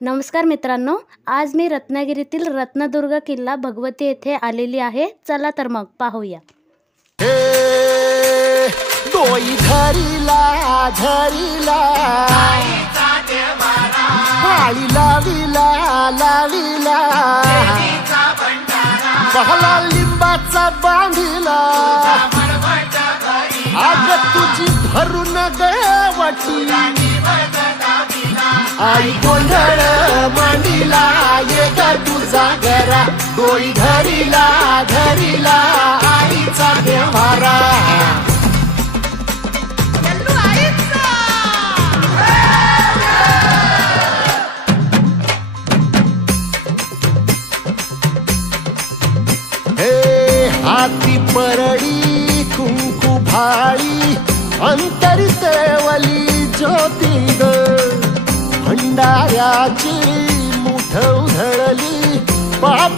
नमस्कार मित्रांनो, आज मी रत्नागिरीतील रत्नदुर्ग किल्ला भगवती येथे आलेली आहे. चला तर मग पाहूया. डोई धरीला धरीला पाळी लावीला लावीला पहला लिंबाचा बांधिला आज तुझी भरून गवटी आई गोंधळ मांडीला ये ग तुझा घरा डोई धरीला धरीला आईचा देवारा. हाती परडी कुंकू भाळी अंतरी तेवली ज्योती ग भंडाऱ्याची मुठ उधळली पाप